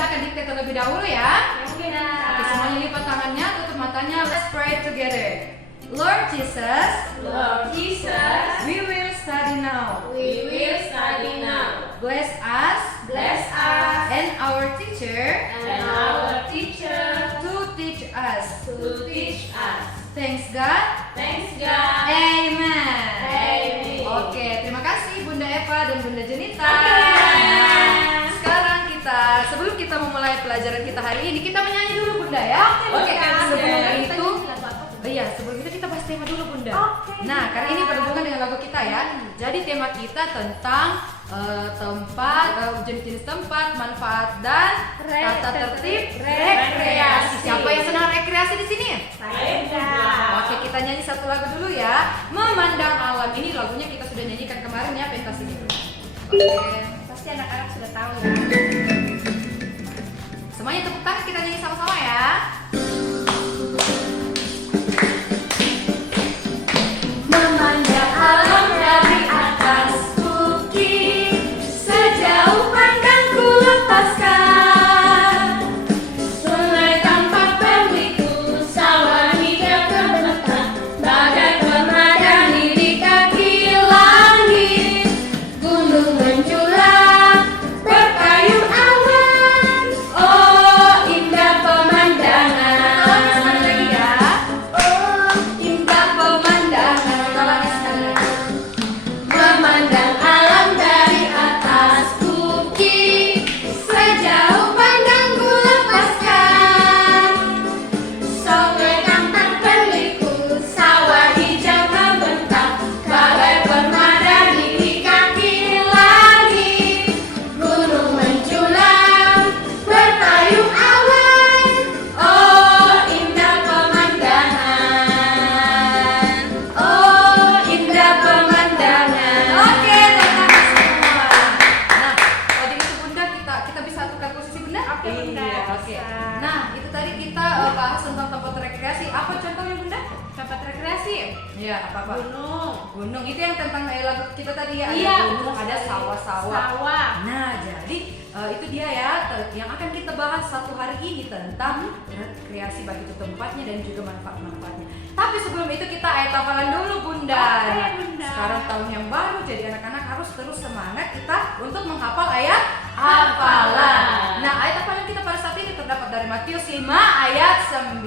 Bunda akan dikte terlebih dahulu ya. Oke, semuanya lipat tangannya, tutup matanya. Let's pray together. Lord Jesus, we will study now. Bless us and our teacher to teach us. Thanks God. Amen. Oke, terima kasih Bunda Eva dan Bunda Jenita. Nah, sekarang sebelum kita memulai pelajaran kita hari ini, kita menyanyi dulu Bunda ya. Oke, sebelum itu kita bahas tema dulu Bunda. Nah, karena ini berhubungan dengan lagu kita ya. Jadi tema kita tentang tempat, jenis tempat, manfaat dan tata tertib rekreasi. Siapa yang senang rekreasi di sini? Saya. Oke, kita nyanyi satu lagu dulu ya. Memandang alam. Ini lagunya kita sudah nyanyikan kemarin ya, pentas ini. Oke, Pasti anak-anak sudah tahu ya. semuanya tepuk tangan, kita nyanyi sama-sama ya. Memandang alam dari atas bukit, sejauh pandangku lepaskan. Sungai tampak berliku, sawah hijau terbentang, bagai permadani di kaki langit. Gunung menjulang, berpayung awan, oh indah pemandangan. Sekali lagi ya. Oh indah pemandangan. Kita lagi sekali lagi. Memandang alam dari atas bukit, sejauh pandangku lepaskan. Sungai tampak berliku, sawah hijau membentang, bagai permadani di kaki langit. Gunung menjulang, berpayung awan, oh indah pemandangan. Oh indah pemandangan. Oke, terima kasih semua. Nah, kalau gitu Bunda, kita bisa tukar posisi Bunda? Oke, Bunda. Iya, oke. Bisa. Nah, itu tadi kita bahas tentang tempat rekreasi. Apa contohnya Bunda? Tempat rekreasi. Iya, apa-apa? Gunung itu yang tentang lagu kita tadi ya. Ada Iya, gunung, ada sawah-sawah. Sawah. Nah, jadi itu dia ya yang akan kita bahas satu hari ini tentang rekreasi, baik itu tempatnya dan juga manfaat-manfaatnya. Tapi sebelum itu kita ayat hafalan dulu Bunda. Oke, Bunda. Sekarang tahun yang baru, jadi anak-anak harus terus semangat kita untuk menghafal ayat hafalan. Nah, ayat hafalan kita pada saat ini terdapat dari Matius 5 ayat 9.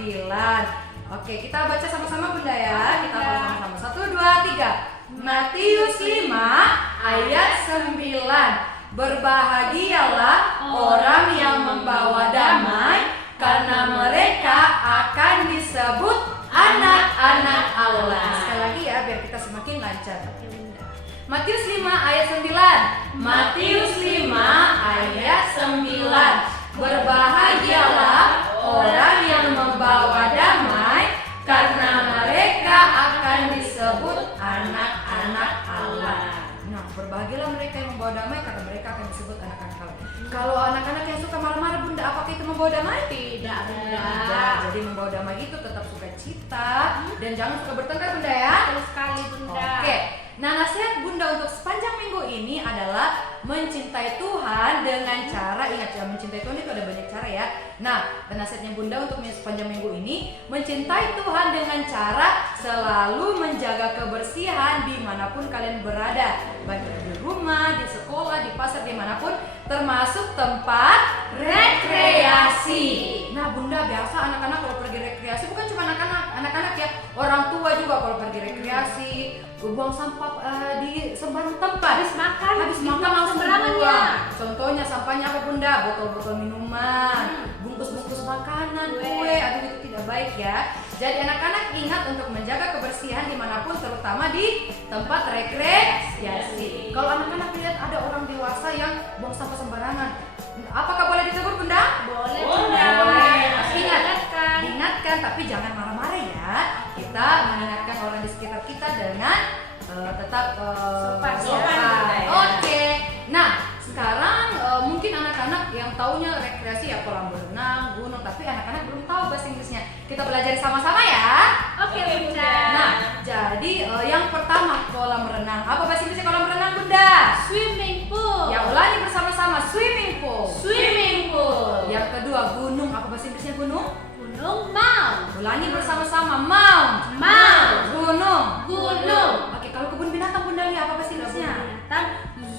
Oke, kita baca sama-sama Bunda ya. Kita hafal sama-sama. 1, 2, 3. Matius 5 ayat 9. Berbahagialah orang yang membawa damai, karena mereka akan disebut anak-anak Allah. Sekali lagi ya, biar kita semakin lancar. Matius 5 ayat 9. Matius 5 ayat 9. Berbahagialah orang yang membawa damai, karena mereka akan disebut anak-anak Allah. Nah, berbahagialah mereka yang membawa damai, karena mereka akan disebut anak-anak Allah. Kalau anak-anak yang suka marah-marah Bunda, apakah itu membawa damai? Tidak, Bunda. Tidak. Jadi membawa damai itu tetap sukacita dan jangan suka bertengkar Bunda ya. Betul sekali, Bunda. Oke. Nah, nasihat Bunda untuk sepanjang minggu ini adalah mencintai Tuhan dengan cara, ingat ya, mencintai Tuhan itu ada banyak cara ya. Nah, nasihatnya Bunda untuk sepanjang minggu ini, mencintai Tuhan dengan cara selalu menjaga kebersihan dimanapun kalian berada, baik di rumah, di sekolah, di pasar, dimanapun, termasuk tempat rekreasi. Nah Bunda, biasa anak-anak kalau pergi rekreasi, bukan cuma anak-anak ya, orang tua juga kalau pergi rekreasi buang sampah di sembarang tempat. Habis makan langsung sembarangan buang. ya. Contohnya sampahnya apa Bunda? Botol-botol minuman, bungkus-bungkus makanan, kue. Aduh, itu tidak baik ya. Jadi anak-anak ingat untuk menjaga kebersihan dimanapun, terutama di tempat rekreasi. Kalau anak-anak lihat ada orang dewasa yang buang sampah sembarangan, apakah boleh ditegur Bunda? Boleh, Bunda. Bunda. Boleh. Ingatkan. Diingatkan, tapi jangan marah-marah ya. Kita mengingatkan orang di sekitar kita dengan tetap Sopan, sopan. ya. Oke. Nah, sekarang mungkin anak-anak yang taunya rekreasi ya kolam berenang, gunung, tapi anak-anak belum tahu bahasa Inggrisnya. Kita belajar sama-sama ya. Oke, Bunda. Nah, jadi yang pertama kolam renang. Apa bahasa Inggrisnya kolam renang Bunda? Swimming pool. Ya, ulangi bersama-sama, swimming pool. Swimming pool. kedua gunung, apa bahasa Inggrisnya gunung? Gunung Mount. Ulangi bersama-sama, mount. Mount. Gunung. Gunung. Oke, kalau kebun binatang Bunda Lia apa bahasa Inggrisnya? Binatang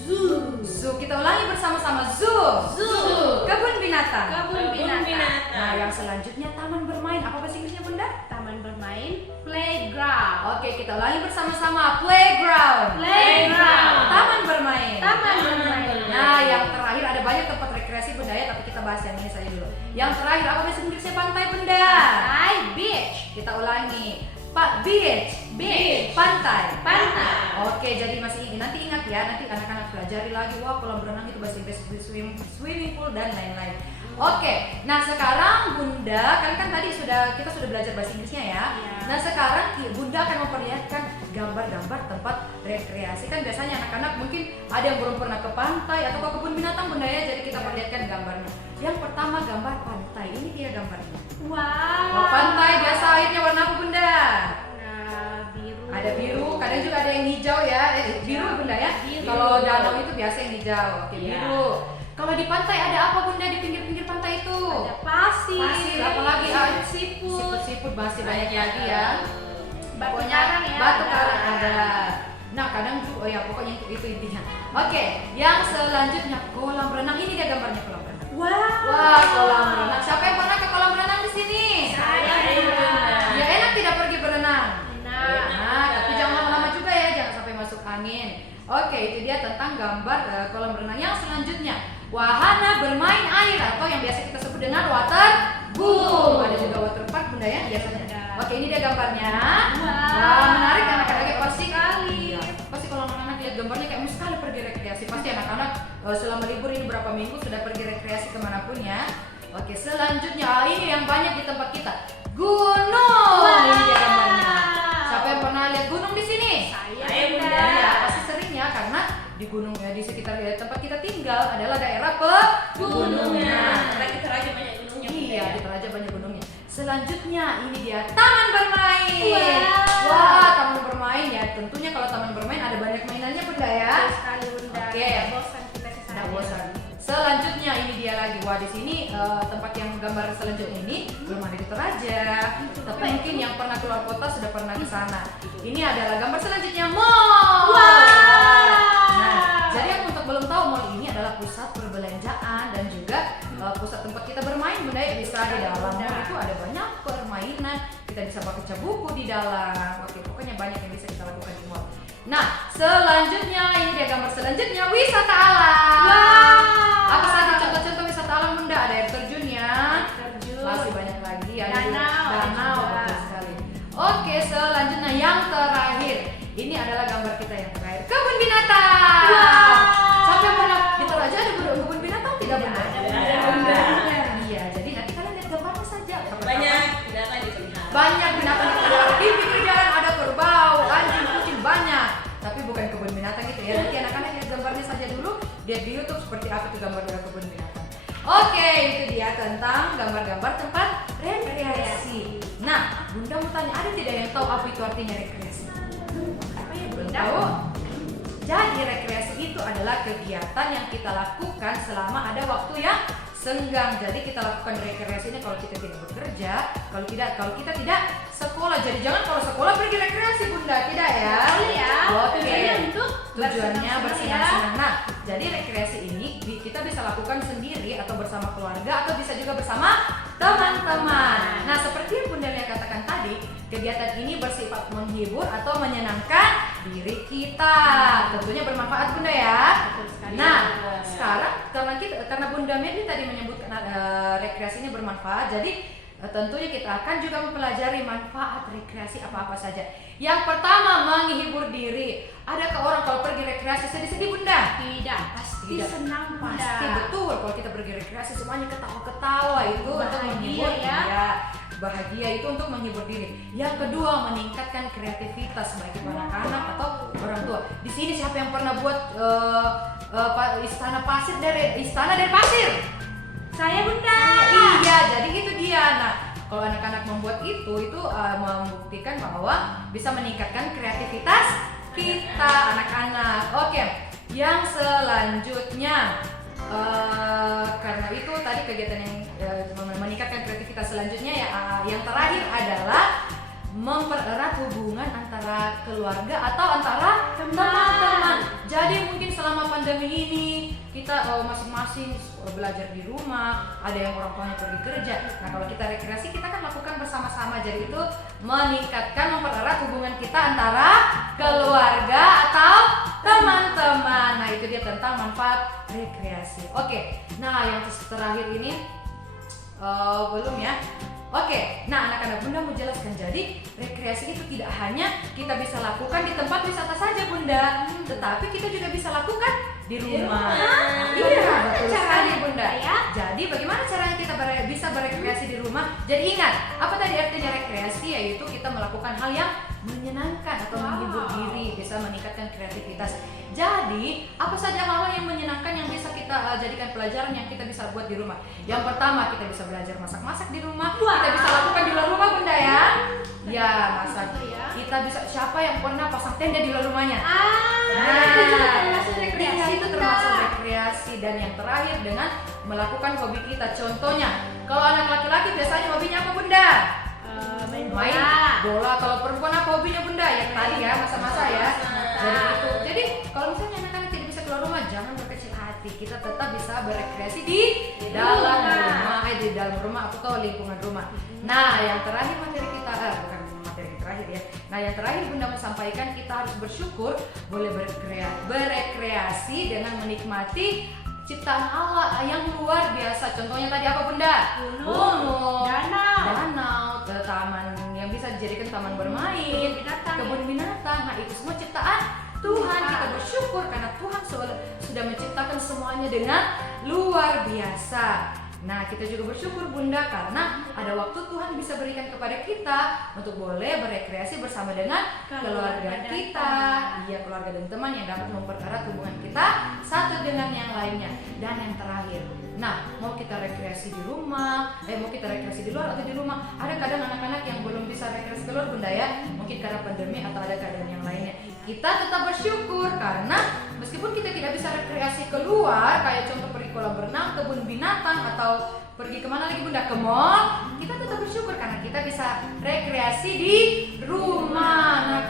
zoo. Zoo. Kita ulangi bersama-sama, zoo. Zoo. Kebun binatang. Kebun binatang. Nah, yang selanjutnya taman bermain, apa bahasa Inggrisnya Bunda? Taman bermain playground. Oke, kita ulangi bersama-sama, playground. Playground. Taman bermain. Taman bermain. Nah, yang terakhir ada banyak tempat rekreasi Bunda ya, tapi kita bahas yang ini saja dulu. Yang terakhir apa bahasa Inggrisnya pantai Bunda? Pantai beach. Kita ulangi, Pak beach. Beach. Pantai. Pantai. Oke, jadi masih ini nanti ingat ya, nanti anak-anak pelajari lagi. Wah, kolam renang itu bahasa Inggris, swimming pool dan lain-lain. Oke, nah sekarang Bunda kan tadi kita sudah belajar bahasa Inggrisnya ya. Iya. Nah sekarang Bunda akan memperlihatkan gambar-gambar tempat rekreasi. Kan biasanya anak-anak mungkin ada yang belum pernah ke pantai atau ke kebun binatang Bunda ya. Jadi kita perlihatkan gambarnya. Yang pertama gambar pantai. Ini dia gambarnya. Wow. Oh, pantai biasa airnya warna apa Bunda? Nah, biru. Ada biru, kadang juga ada yang hijau ya. Biru Bunda ya. Biru. Kalau danau itu biasa yang hijau. Oke, Iya. biru. Kalau di pantai ada apa Bunda di pinggir-pinggir pantai itu? Ada pasir. Pasir, apalagi siput. siput masih banyak lagi ya. Batu Pokoknya karang ya. batu karang ada. Nah kadang juga, oh ya pokoknya itu intinya. Oke, yang selanjutnya kolam renang. Ini dia gambarnya kolam renang. Wow. Wah, kolam renang. Siapa yang pernah ke kolam renang di sini? Saya pernah. Ya enak tidak pergi berenang. Nah, Tapi jangan lama-lama juga ya, jangan sampai masuk angin. Oke, itu dia tentang gambar kolam renang. Yang selanjutnya, wahana bermain air atau yang biasa kita sebut dengan water boom. Ada juga water park Bunda ya biasanya. Oke, ini dia gambarnya. Wah, menarik anak-anak pasti sekali. Iya, pasti kalau anak-anak lihat gambarnya kayak mau sekali pergi rekreasi. Pasti anak-anak selama libur ini berapa minggu sudah pergi rekreasi kemanapun ya. Oke, selanjutnya ini yang banyak di tempat kita, gunung. Ini dia gambarnya. Siapa yang pernah lihat gunung di sini? Saya Bunda. Ya, pasti sering ya karena di gunung ya, di sekitar tempat kita tinggal adalah daerah pegunungan. Karena kita raja banyak gunungnya. Iya, di Toraja banyak gunungnya. Selanjutnya ini dia taman bermain. Wow. Wah, taman bermain ya. Tentunya kalau taman bermain ada banyak mainannya Bunda ya. Betul sekali Bunda. Oke. Tidak bosan kita ke sana. Tidak bosan. Selanjutnya ini dia lagi. Wah, di sini tempat yang gambar selanjutnya ini belum ada di Toraja. Tapi mungkin yang pernah keluar kota sudah pernah ke sana. Ini adalah gambar selanjutnya mall. Nah, jadi yang untuk belum tahu, mall ini adalah pusat perbelanjaan dan juga pusat tempat kita bermain Bunda ya. Bisa di dalam mall itu ada banyak permainan. Kita bisa baca buku di dalam. Oke, pokoknya banyak yang bisa kita lakukan di mall. Nah, selanjutnya ini dia gambar selanjutnya, wisata alam. Apa saja contoh-contoh wisata alam Bunda? Ada air terjun ya. Terjun. Masih banyak lagi. Ada Danau. danau Juga. betul sekali. Oke, selanjutnya yang terakhir. Ini adalah gambar kita yang terakhir, kebun binatang. Sampai pernah di Toraja ada kebun binatang tidak Bunda? Ada. Iya, jadi nanti kalian lihat gambarnya saja. Banyak binatang dilihat. Banyak binatang di pinggir jalan, ada kerbau, anjing, kucing banyak. Tapi bukan kebun binatang gitu ya. Nanti anak-anak lihat gambarnya saja dulu. Lihat di YouTube seperti apa itu gambar kebun binatang. Oke, itu dia tentang gambar-gambar tempat rekreasi. Nah, Bunda mau tanya, ada tidak yang tahu apa itu artinya rekreasi? Apa ya Belum Bunda? tahu? Jadi rekreasi itu adalah kegiatan yang kita lakukan selama ada waktu yang senggang. Jadi kita lakukan rekreasi ini kalau kita tidak bekerja, kalau kita tidak sekolah. Jadi jangan kalau sekolah pergi rekreasi Bunda, tidak ya? Boleh ya. Oke. Tujuannya untuk Tujuannya bersenang-senang bersenang-senang. Nah, jadi rekreasi ini kita bisa lakukan sendiri atau bersama keluarga atau bisa juga bersama teman-teman. Nah, seperti yang Bunda Lia katakan tadi, kegiatan ini bersifat menghibur atau menyenangkan diri kita. Tentunya bermanfaat Bunda ya. Betul sekali. Nah, sekarang karena Bunda Meli tadi menyebutkan rekreasi ini bermanfaat, jadi tentunya kita akan juga mempelajari manfaat rekreasi apa-apa saja. Yang pertama, menghibur diri. Adakah orang kalau pergi rekreasi sedih-sedih Bunda? Tidak, pasti Tidak. senang Bunda. Pasti betul. Kalau kita pergi rekreasi semuanya ketawa-ketawa itu untuk Bahagia menghibur ya. Iya, bahagia itu untuk menghibur diri. Yang kedua, meningkatkan kreativitas baik itu anak-anak atau orang tua. Di sini siapa yang pernah buat istana dari pasir? Saya Bunda. Iya, jadi itu dia. Nah, kalau anak-anak membuat itu membuktikan bahwa bisa meningkatkan kreativitas kita anak-anak. Oke, yang selanjutnya Karena itu tadi kegiatan yang meningkatkan kreativitas selanjutnya ya, yang terakhir adalah mempererat hubungan antara keluarga atau antara teman-teman. Jadi mungkin selama pandemi ini kita masing-masing belajar di rumah, ada yang orang tuanya pergi kerja. Nah kalau kita rekreasi kita kan lakukan bersama-sama, jadi itu meningkatkan, mempererat hubungan kita antara keluarga atau teman-teman. Nah itu dia tentang manfaat rekreasi. Oke, nah yang terakhir ini belum ya. Oke, nah anak-anak Bunda mau jelaskan, jadi rekreasi itu tidak hanya kita bisa lakukan di tempat wisata saja Bunda, tetapi kita juga bisa lakukan di rumah. Iya, betul sekali Bunda. Jadi bagaimana caranya kita bisa berekreasi di rumah? Jadi ingat, apa tadi artinya rekreasi? Yaitu kita melakukan hal yang menyenangkan atau menghibur diri, bisa meningkatkan kreativitas. Jadi, apa saja hal-hal yang menyenangkan yang bisa kita jadikan pelajaran yang kita bisa buat di rumah? Yang pertama, kita bisa belajar masak-masak di rumah. Kita bisa lakukan di luar rumah Bunda ya. Ya, masak. Kita bisa, siapa yang pernah pasang tenda di luar rumahnya? Itu juga termasuk rekreasi. Itu termasuk rekreasi. Dan yang terakhir dengan melakukan hobi kita. Contohnya, kalau anak laki-laki biasanya hobinya apa Bunda? Main bola. Kalau perempuan apa hobinya Bunda? Yang tadi ya, masa-masa ya. Jadi kalau misalnya anak-anak tidak bisa keluar rumah, jangan berkecil hati. Kita tetap bisa berekreasi di dalam rumah, di dalam rumah atau lingkungan rumah. Nah, yang terakhir materi kita, bukan materi terakhir ya. Nah, yang terakhir Bunda mau sampaikan, kita harus bersyukur boleh berekreasi dengan menikmati ciptaan Allah yang luar biasa. Contohnya tadi apa Bunda? Gunung, danau, taman yang bisa dijadikan taman bermain, kebun binatang. Nah itu semua ciptaan Tuhan. Kita bersyukur karena Tuhan sudah menciptakan semuanya dengan luar biasa. Nah kita juga bersyukur Bunda karena ada waktu Tuhan bisa berikan kepada kita untuk boleh berekreasi bersama dengan keluarga kita. Iya, keluarga dan teman yang dapat mempererat hubungan kita satu dengan yang lainnya. Dan yang terakhir, nah mau kita rekreasi di rumah, mau kita rekreasi di luar atau di rumah. Ada kadang anak-anak yang belum bisa rekreasi keluar Bunda ya, mungkin karena pandemi atau ada keadaan yang lainnya. Kita tetap bersyukur karena meskipun kita tidak bisa rekreasi keluar, kayak contoh pergi kolam renang, kebun binatang, atau pergi kemana lagi Bunda, ke mall, kita tetap bersyukur karena kita bisa rekreasi di rumah. Nah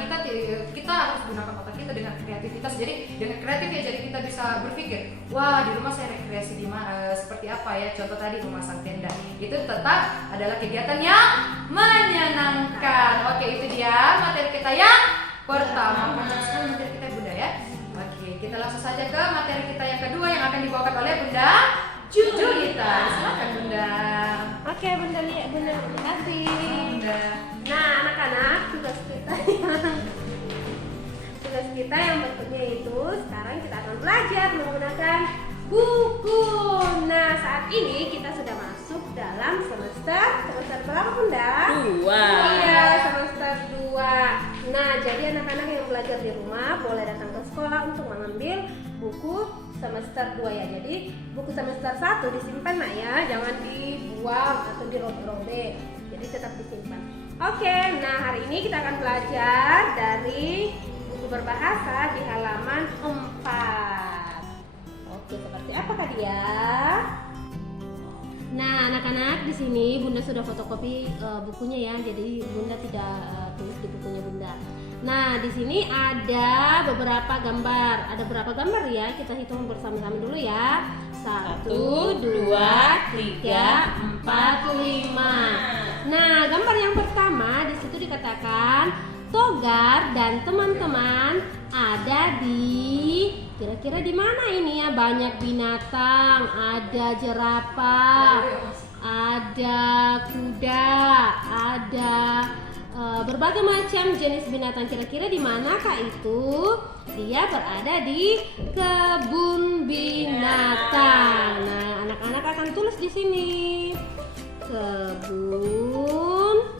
kita harus gunakan otak kita dengan kreativitas. Jadi dengan kreatif ya, jadi kita bisa berpikir, wah di rumah saya rekreasi di seperti apa ya. Contoh tadi memasang tenda, itu tetap adalah kegiatan yang menyenangkan. Oke, itu dia materi kita yang pertama. Panjang sekali materi kita Bunda ya. Oke, kita langsung saja ke materi kita yang kedua yang akan dibawakan oleh Bunda Julita. Silakan Bunda. Oke Bunda, terima kasih. Bunda. Nah anak-anak, tugas kita yang berikutnya itu sekarang kita akan belajar menggunakan buku. Nah saat ini kita sudah masuk dalam semester berapa Bunda? 2. Iya, semester 2. Nah jadi anak-anak yang belajar di rumah boleh datang ke sekolah untuk mengambil buku semester 2 ya. Jadi buku semester 1 disimpan Nak ya, jangan dibuang atau dirobek-robek. Jadi tetap disimpan. Oke, nah hari ini kita akan belajar dari buku berbahasa di halaman 4. Oke, seperti apa Kak Dia? Nah, anak-anak di sini Bunda sudah fotokopi bukunya ya. Jadi Bunda tidak tulis di bukunya Bunda. Nah, di sini ada beberapa gambar. Ada berapa gambar ya? Kita hitung bersama-sama dulu ya. 1, 2, 3, 4, 5. Nah, gambar yang pertama di situ dikatakan Togar dan teman-teman ada di, kira-kira di mana ini ya? Banyak binatang, ada jerapah, ada kuda, ada berbagai macam jenis binatang. Kira-kira di manakah itu? Dia berada di kebun binatang. Nah, anak-anak akan tulis di sini. Kebun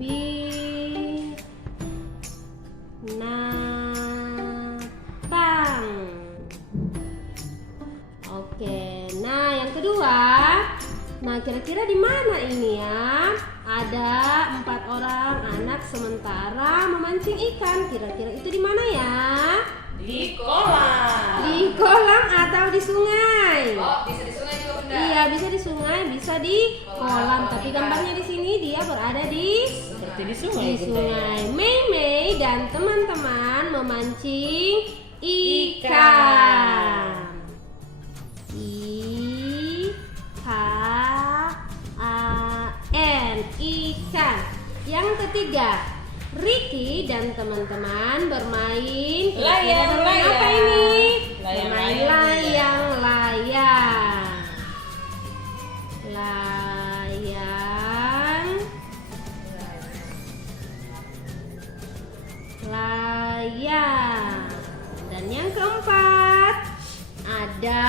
binatang. Oke, nah yang kedua, nah kira-kira di mana ini ya? ada 4 orang anak sementara memancing ikan. Kira-kira itu di mana ya? Di kolam. Di kolam atau di sungai? Oh, bisa di sungai juga Bunda. Iya, bisa di sungai, bisa di kolam. Tapi gambarnya di sini dia berada di Seperti di sungai. di Bunda, ya. sungai. Mei Mei dan teman-teman memancing ikan. I-K-A-N, ikan. Yang ketiga, Ricky dan teman-teman bermain. Kira-kira bermain apa ini? Bermain layang-layang. Layang. Dan yang keempat, ada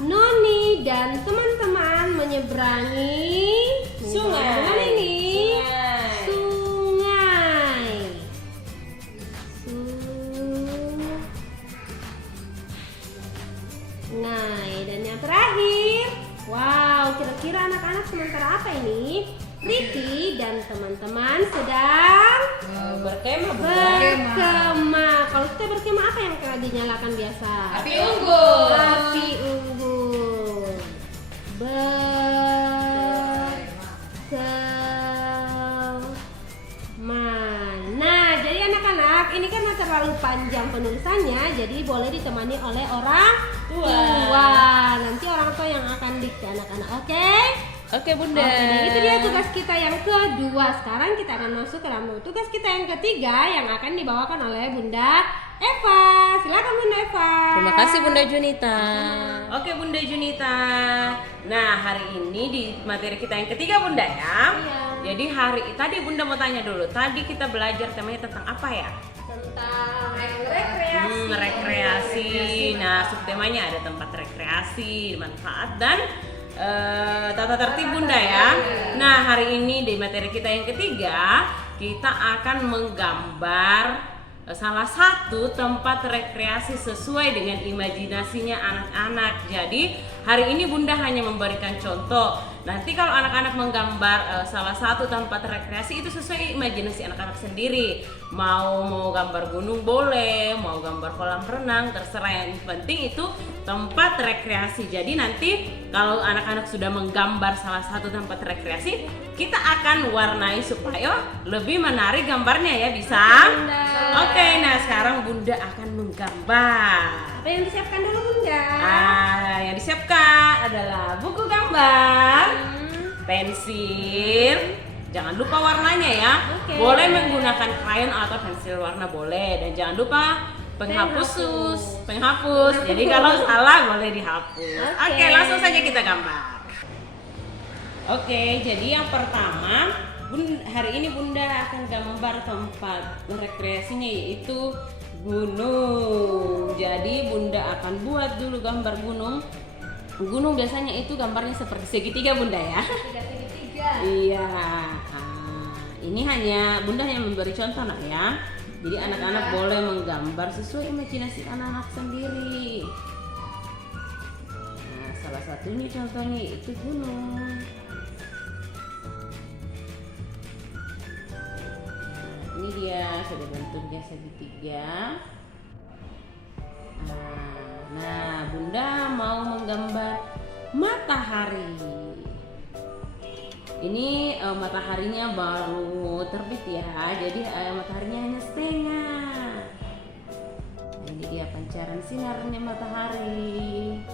Noni dan teman-teman menyeberangi Sungai. Mana ini? Sungai. Sungai. Dan yang terakhir, wow, kira-kira anak-anak sementara apa ini? Ricky dan teman-teman sedang Berkemah, Bunda. berkemah. Kalau kita berkemah apa yang dinyalakan biasa? Api unggun. Api unggun. Berkemah. Nah, jadi anak-anak ini kan terlalu panjang penulisannya, jadi boleh ditemani oleh orang tua. Nanti orang tua yang akan dikte anak-anak. Oke? Oke, Bunda. Oke, nah itu dia tugas kita yang kedua. Sekarang kita akan masuk ke dalam tugas kita yang ketiga yang akan dibawakan oleh Bunda Eva. Silakan Bunda Eva. Terima kasih Bunda Junita. Oke Bunda Junita. Nah hari ini di materi kita yang ketiga Bunda ya. Iya. Jadi tadi Bunda mau tanya dulu. Tadi kita belajar temanya tentang apa ya? Tentang Rekreasi. Nah subtemanya ada tempat rekreasi, manfaat dan tata tertib Bunda ya. Nah hari ini di materi kita yang ketiga kita akan menggambar salah satu tempat rekreasi sesuai dengan imajinasinya anak-anak. Jadi hari ini Bunda hanya memberikan contoh. Nanti kalau anak-anak menggambar salah satu tempat rekreasi itu sesuai imajinasi anak-anak sendiri. Mau gambar gunung boleh, mau gambar kolam renang, terserah, yang penting itu tempat rekreasi. Jadi nanti kalau anak-anak sudah menggambar salah satu tempat rekreasi, kita akan warnai supaya lebih menarik gambarnya ya, bisa? Oke, nah sekarang Bunda akan menggambar. Apa yang disiapkan dulu Bunda? Yang disiapkan adalah buku gambar, pensil, jangan lupa warnanya ya. Oke. Boleh menggunakan krayon atau pensil warna boleh, dan jangan lupa penghapus. Jadi kalau salah boleh dihapus. Oke, langsung saja kita gambar. Oke, jadi yang pertama hari ini Bunda akan gambar tempat rekreasinya yaitu gunung. Jadi Bunda akan buat dulu gambar gunung. Gunung biasanya itu gambarnya seperti segitiga Bunda ya. Segitiga. Iya. Ini Bunda hanya memberi contoh nak ya. Jadi anak-anak boleh menggambar sesuai imajinasi anak-anak sendiri. Nah, salah satunya contohnya itu gunung. Ini dia sudah bentuknya segitiga. Nah, Bunda mau menggambar matahari. Ini mataharinya baru terbit ya, jadi mataharinya hanya setengah. Ini dia pancaran sinarnya matahari.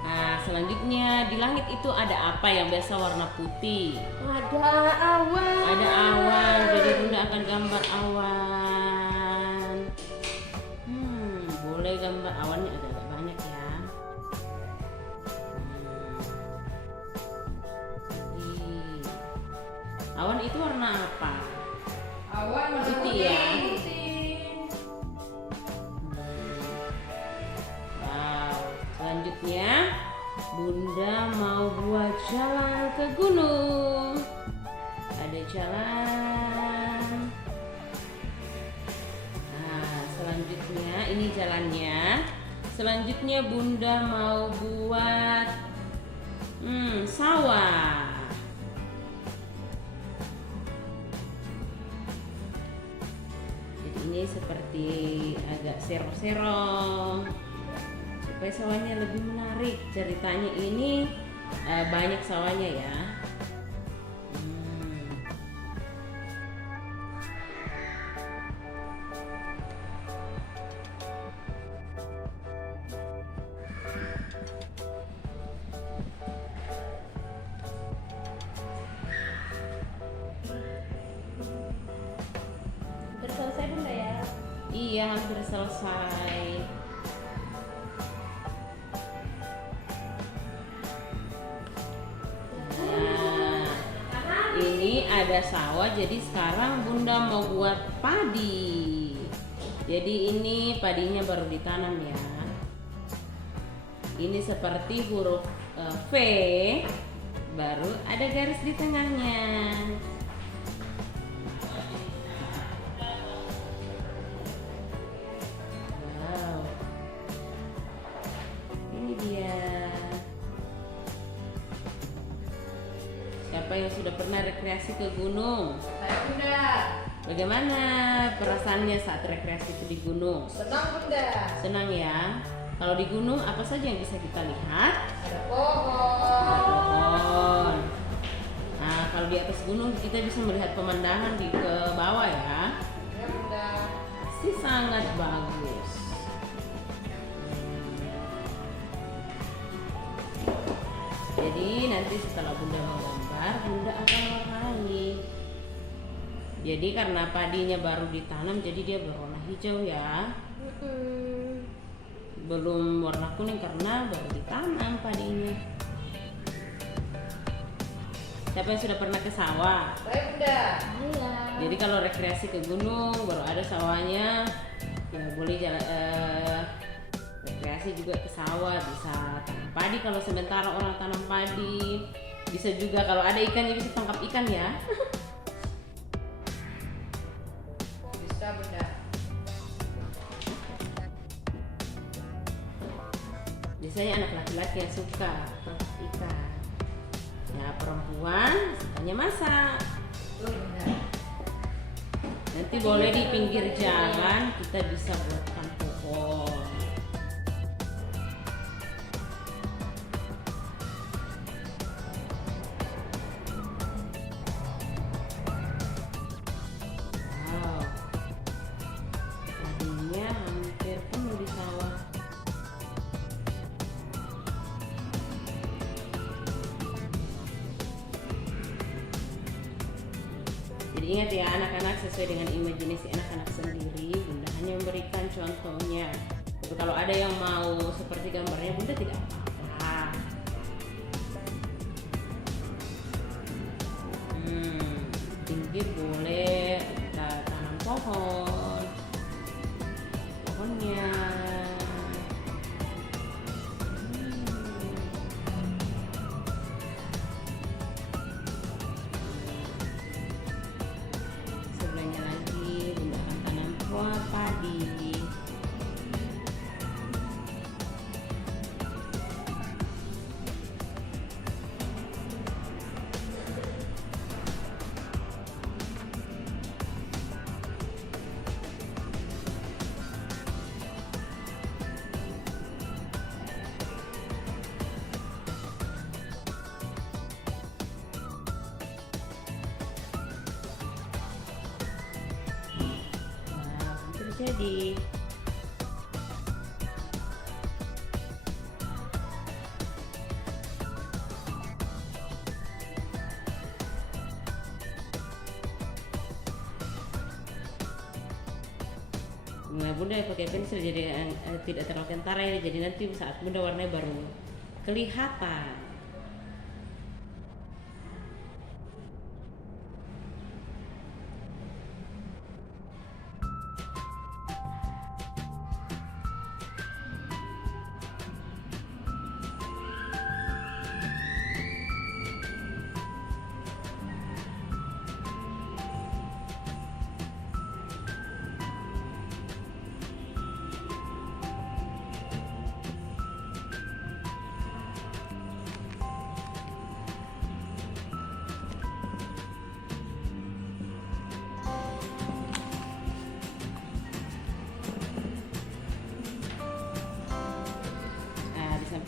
Nah, selanjutnya di langit itu ada apa yang biasa warna putih? Ada awan. Ada awan, jadi Bunda akan gambar awan. Boleh gambar awannya agak banyak ya. Awan itu warna apa? Awan warna Putih ya. Wow. Selanjutnya Bunda mau buat jalan ke gunung. Ada jalan. Nah, selanjutnya ini jalannya. Selanjutnya Bunda mau buat sawah. ini seperti agak serong-serong supaya sawahnya lebih menarik. Ceritanya ini banyak sawahnya ya. Udah selesai Bunda ya? Iya, hampir selesai. Nah, ini ada sawah, jadi sekarang Bunda mau buat padi. Jadi ini padinya baru ditanam ya. Ini seperti huruf V, baru ada garis di tengahnya. Wow, ini dia. Siapa yang sudah pernah rekreasi ke gunung? Saya Bunda. Bagaimana perasaannya saat rekreasi itu di gunung? Senang Bunda. Senang ya. Kalau di gunung apa saja yang bisa kita lihat? Ada pohon. Ada pohon. Nah, kalau di atas gunung kita bisa melihat pemandangan ke bawah ya. Ya Bunda. Pasti sangat bagus. Jadi nanti setelah Bunda menggambar, Bunda akan warnai. Jadi karena padinya baru ditanam, jadi dia berwarna hijau ya. Belum warna kuning karena baru ditanam padinya. Siapa yang sudah pernah ke sawah? Saya Bunda. Iya. Jadi kalau rekreasi ke gunung baru ada sawahnya, ya boleh jalan rekreasi juga ke sawah, bisa tanam padi kalau sementara orang tanam padi. Bisa juga kalau ada ikannya bisa tangkap ikan ya. Bisa Bunda. Biasanya anak laki-laki yang suka tangkap ikan. Ya perempuan sukanya masak. Betul Bunda. Nanti boleh di pinggir jalan kita bisa buatkan pohon. Wow, padinya hampir penuh di sawah. Jadi ingat ya anak-anak, sesuai dengan imajinasi anak-anak sendiri. Bunda hanya memberikan contohnya. Tapi kalau ada yang mau seperti gambarnya Bunda tidak apa-apa. Pinggir boleh kita tanam pohon. Pohonnya. Sebelahnya lagi Bunda akan tanam buah padi. Nah, hampir jadi. Nah, Bunda pakai pensil jadi tidak terlalu kentara ya, jadi nanti saat Bunda warnanya baru kelihatan.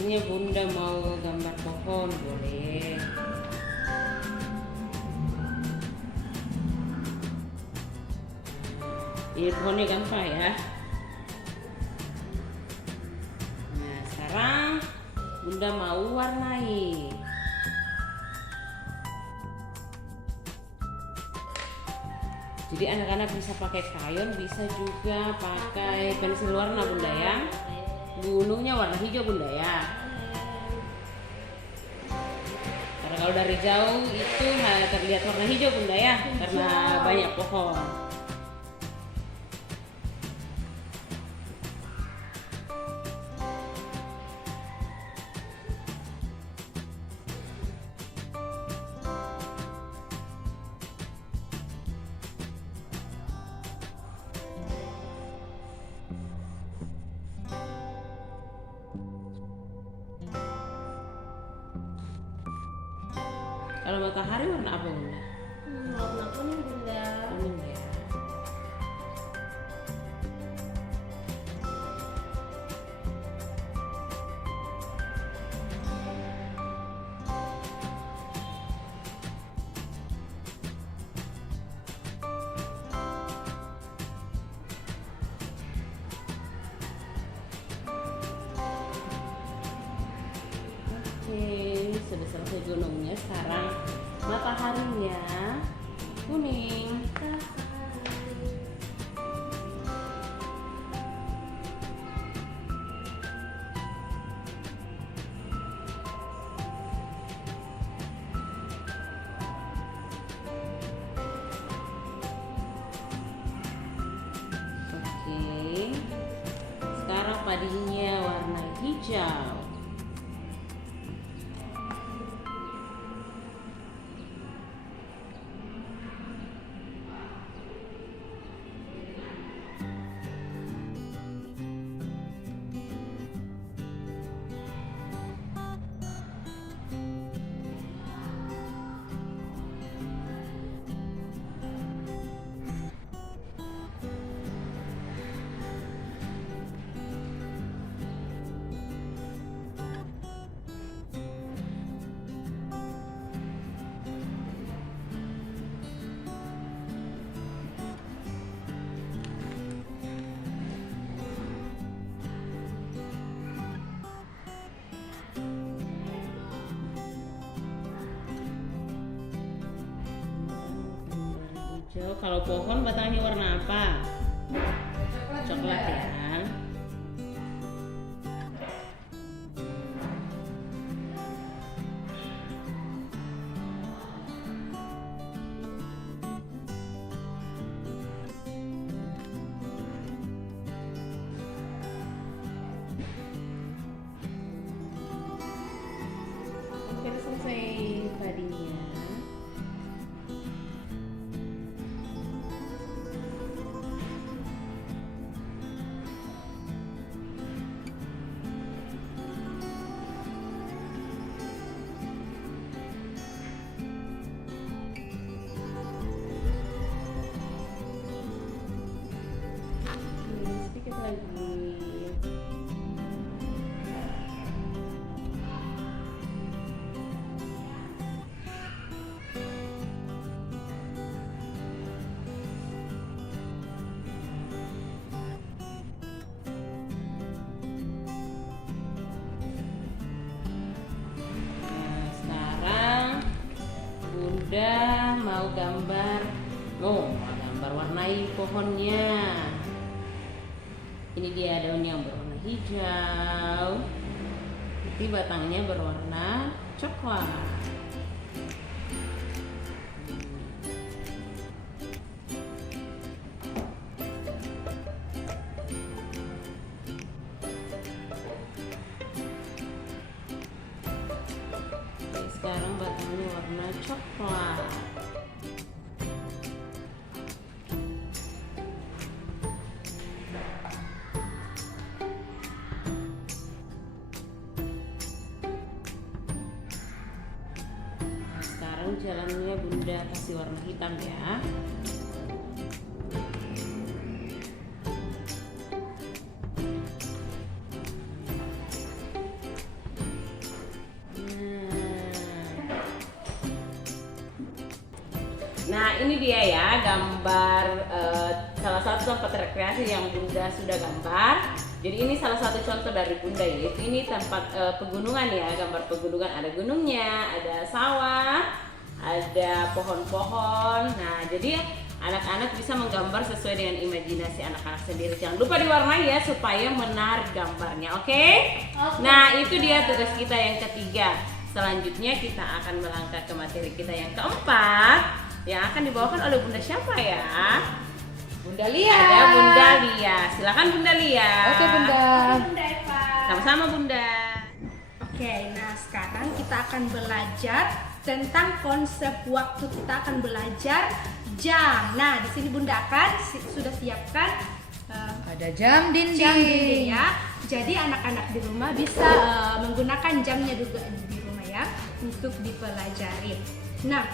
Sepertinya Bunda mau gambar pohon, boleh. Ini pohonnya gampang ya. Nah, sekarang Bunda mau warnai. Jadi anak-anak bisa pakai krayon, bisa juga pakai pensil warna Bunda ya. Gunungnya warna hijau Bunda ya. Karena kalau dari jauh itu terlihat warna hijau Bunda ya, karena banyak pohon. Kalau matahari warna apa Bunda? Warna kuning Bunda. Kuning ya. Oke, sudah selesai gunungnya. Sekarang mataharinya kuning. Oke, sekarang padinya warna hijau. Hijau. Kalau pohon batangnya warna apa? Coklat ya. Oke, selesai padinya. Sedikit lagi. Nah, sekarang Bunda mau gambar warnai pohonnya. Ini dia daunnya yang berwarna hijau, nanti batangnya berwarna coklat. Oke, sekarang batangnya warna coklat. Sekarang jalannya Bunda kasih warna hitam ya. Nah ini dia ya gambar salah satu tempat rekreasi yang Bunda sudah gambar. Jadi ini salah satu contoh dari Bunda, yaitu ini tempat pegunungan ya, gambar pegunungan, ada gunungnya, ada sawah, ada pohon-pohon. Nah jadi anak-anak bisa menggambar sesuai dengan imajinasi anak-anak sendiri. Jangan lupa diwarnai ya supaya menarik gambarnya, oke? Nah itu dia tugas kita yang ketiga. Selanjutnya kita akan melangkah ke materi kita yang keempat, yang akan dibawakan oleh Bunda siapa ya? Bunda Lia. Ada Bunda Lia. Silakan Bunda Lia. Oke Bunda. Bunda Eva. Sama-sama Bunda. Oke, nah sekarang kita akan belajar tentang konsep waktu. Kita akan belajar jam. Nah, di sini Bunda akan sudah siapkan Ada jam dinding. jam dinding ya. Jadi anak-anak di rumah bisa menggunakan jamnya juga di rumah ya untuk dipelajari. Nah,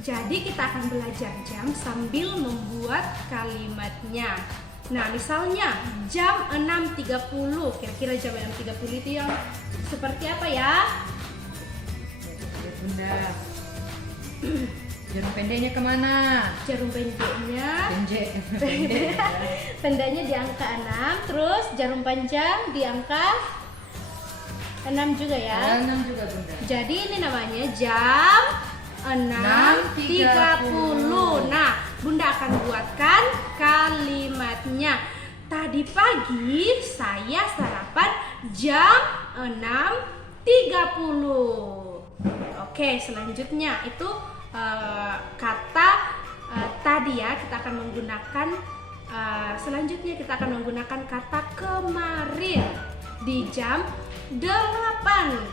jadi kita akan belajar jam sambil membuat kalimatnya. Nah, misalnya jam 6.30. Kira-kira jam 6.30 itu yang seperti apa ya? Ya Bunda. Jarum pendeknya kemana? Jarum pendeknya Pendek. pendeknya di angka 6, terus jarum panjang di angka 6 juga ya. 6 juga Bunda. Jadi ini namanya jam 6.30. Nah, Bunda akan buatkan kalimatnya. Tadi pagi saya sarapan jam 6.30. Oke, selanjutnya itu kata tadi ya, kita akan menggunakan selanjutnya kita akan menggunakan kata kemarin di jam 8.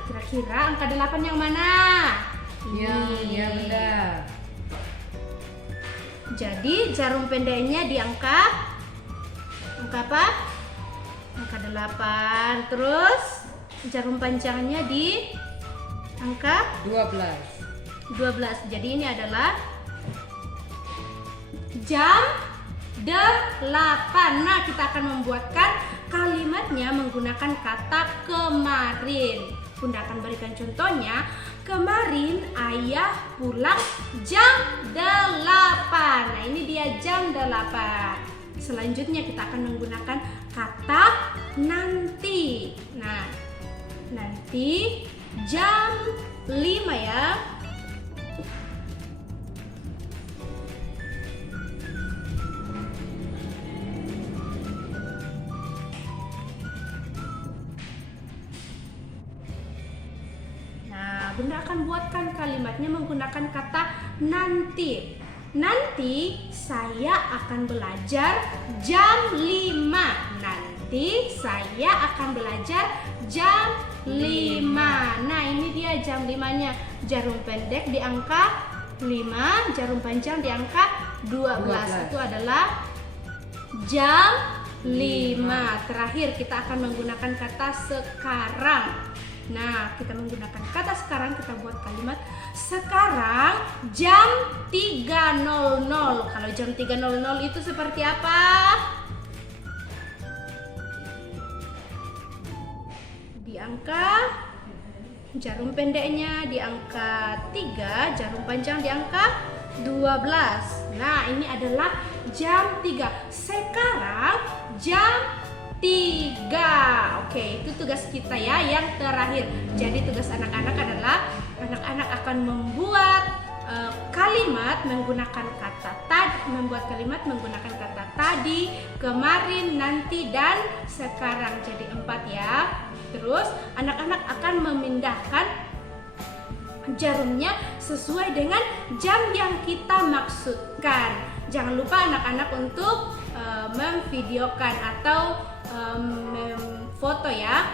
Kira-kira angka 8 yang mana? Iya Bunda. Jadi jarum pendeknya di angka apa? Angka 8. Terus jarum panjangnya di angka 12. 12. Jadi ini adalah jam 8. Nah, kita akan membuatkan kalimatnya menggunakan kata kemarin. Bunda akan berikan contohnya. Kemarin ayah pulang jam 8. Nah, ini dia jam 8. Selanjutnya kita akan menggunakan kata nanti. Nah, nanti jam 5 ya. Bunda akan buatkan kalimatnya menggunakan kata nanti. Nanti saya akan belajar jam 5. Nanti saya akan belajar jam 5. Nah, ini dia jam 5-nya. Jarum pendek di angka 5, jarum panjang di angka 12. Itu adalah jam 5. Terakhir kita akan menggunakan kata sekarang. Nah, kita menggunakan kata sekarang, kita buat kalimat sekarang jam 3.00. Kalau jam 3.00 itu seperti apa? Di angka jarum pendeknya di angka 3, jarum panjang di angka 12. Nah, ini adalah jam 3. Sekarang jam 3. Oke, itu tugas kita ya yang terakhir. Jadi tugas anak-anak adalah anak-anak akan membuat kalimat menggunakan kata tadi, kemarin, nanti, dan sekarang. Jadi 4 ya. Terus anak-anak akan memindahkan jarumnya sesuai dengan jam yang kita maksudkan. Jangan lupa anak-anak untuk memvideokan atau memfoto ya.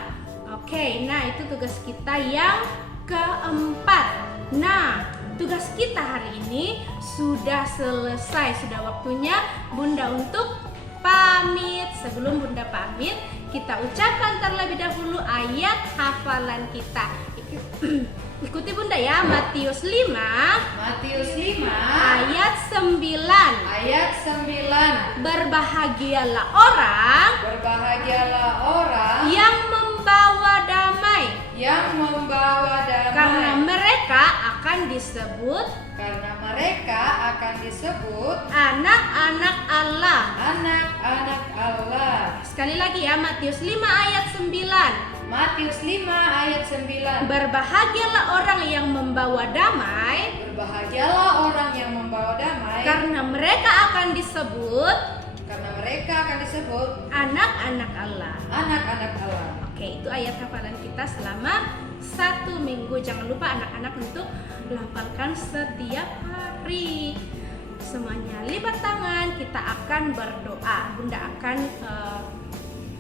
Oke, nah itu tugas kita yang keempat. Nah, tugas kita hari ini sudah selesai. Sudah waktunya Bunda untuk pamit. Sebelum Bunda pamit, kita ucapkan terlebih dahulu ayat hafalan kita. Ikuti Bunda ya, Matius 5 ayat 9. Berbahagialah orang yang membawa damai, karena mereka akan akan disebut anak-anak Allah. Anak-anak Allah. Sekali lagi ya, Matius 5 ayat 9. Matius 5 ayat 9. Berbahagialah orang yang membawa damai, Berbahagialah orang yang membawa damai, karena mereka akan disebut anak-anak Allah. anak-anak Allah. Oke, itu ayat hafalan kita selama 1 minggu. Jangan lupa anak-anak untuk lafalkan setiap hari. Semuanya lipat tangan, kita akan berdoa. Bunda akan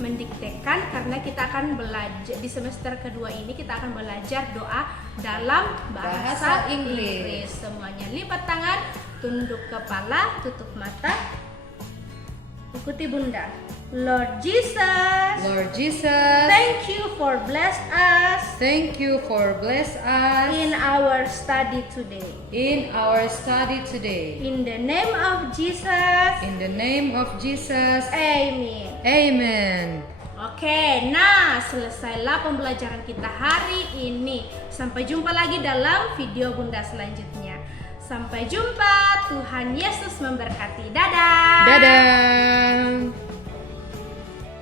mendiktekan karena kita akan belajar di semester kedua ini, kita akan belajar doa dalam bahasa Inggris. Semuanya lipat tangan, tunduk kepala, tutup mata. Ikuti Bunda. Lord Jesus, thank you for bless us Thank you for bless us in our study today. in our study today. In the name of Jesus, In the name of Jesus. amen. Amen. Oke, nah selesailah pembelajaran kita hari ini. Sampai jumpa lagi dalam video Bunda selanjutnya. Sampai jumpa, Tuhan Yesus memberkati. Dadah. Dadah.